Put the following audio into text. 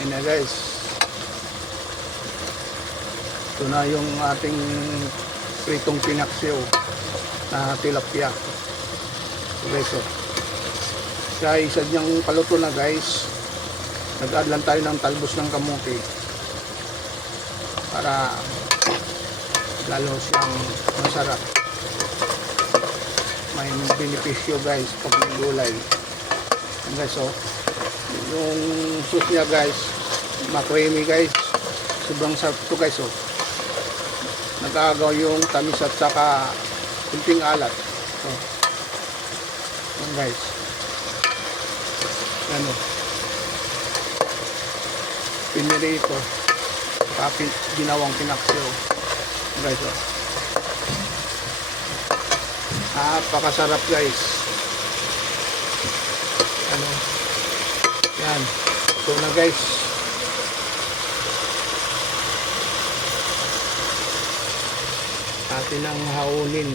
Yan na guys. Ito na yung ating pritong pinaksiw na tilapia. So guys, oh. Sa isa niyang paluto na guys, nag-add lang tayo ng talbos ng kamuti para lalo siyang masarap. May benepisyo guys pag may gulay. Yan guys, oh. Yung sauce niya guys, ma-creamy guys. Sobrang sarap ito guys, oh. Nag-aagaw yung tamis at saka kunting alat. Oh. Yan guys. Yan, oh. Pinirito. Kapit ginawang pinaksiw. Yan guys, oh. Napakasarap guys. Ano? Yan. Ito na guys. Atin ang haunin.